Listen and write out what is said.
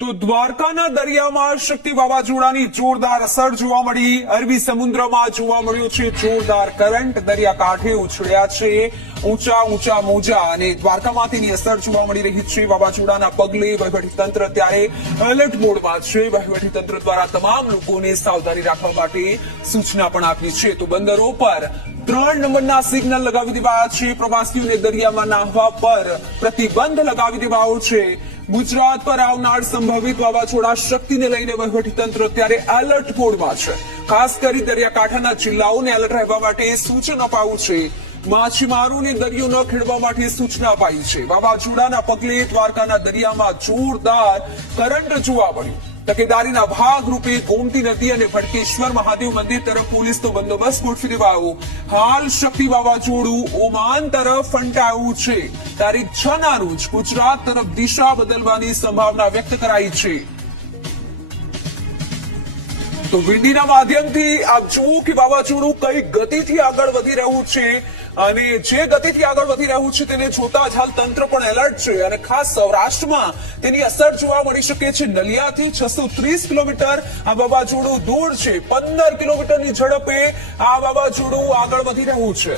તો દ્વારકાના દરિયામાં શક્તિ વાવાઝોડાની જોરદાર અસર જોવા મળી. અરબી સમુદ્રમાં જોવા મળ્યો છે જોરદાર કરંટ. દરિયાકાંઠે ઉછળ્યા છે ઊંચા મોજા અને દ્વારકામાં તેની અસર જોવા મળી રહી છે. વાવાઝોડાના પગલે વહીવટીતંત્ર અત્યારે એલર્ટ મોડમાં છે. વહીવટીતંત્ર દ્વારા તમામ લોકોને સાવધાની રાખવા માટે સૂચના પણ આપી છે. તો બંદરો પર 3 નંબરના સિગ્નલ લગાવી દેવાયા છે. પ્રવાસીઓને દરિયામાં નાહવા પર પ્રતિબંધ લગાવી દેવાયો છે. ગુજરાત પર આવનાર સંભવિત વાવાઝોડા શક્તિને લઈને વહીવટીતંત્ર અત્યારે એલર્ટ મોડમાં છે. ખાસ કરી દરિયાકાંઠાના જિલ્લાઓને એલર્ટ રહેવા માટે સૂચન અપાયું છે. માછીમારોને દરિયો ન ખેડવા માટે સૂચના અપાઈ છે. વાવાઝોડાના પગલે દ્વારકાના દરિયામાં જોરદાર કરંટ જોવા મળ્યો. તકેદારીના ભાગરૂપે ગોમતી નદી અને ભટકેશ્વર મહાદેવ મંદિર તરફ પોલીસનો બંદોબસ્ત ગોઠવી દેવાયો. હાલ શક્તિ વાવાઝોડું ઓમાન તરફ ફંટાયું છે. તારીખ 6 ના રોજ ગુજરાત તરફ દિશા બદલવાની સંભાવના વ્યક્ત કરાઈ છે. તો વિંડીના માધ્યમથી આપ જુઓ કે વાવાઝોડું કઈ ગતિથી આગળ વધી રહ્યું છે અને જે ગતિથી આગળ વધી રહ્યું છે તેને જોતા જ હાલ તંત્ર પણ એલર્ટ છે અને ખાસ સૌરાષ્ટ્રમાં તેની અસર જોવા મળી શકે છે. નલિયાથી 630 કિલોમીટર આ વાવાઝોડું દૂર છે. 15 કિલોમીટરની ઝડપે આ વાવાઝોડું આગળ વધી રહ્યું છે.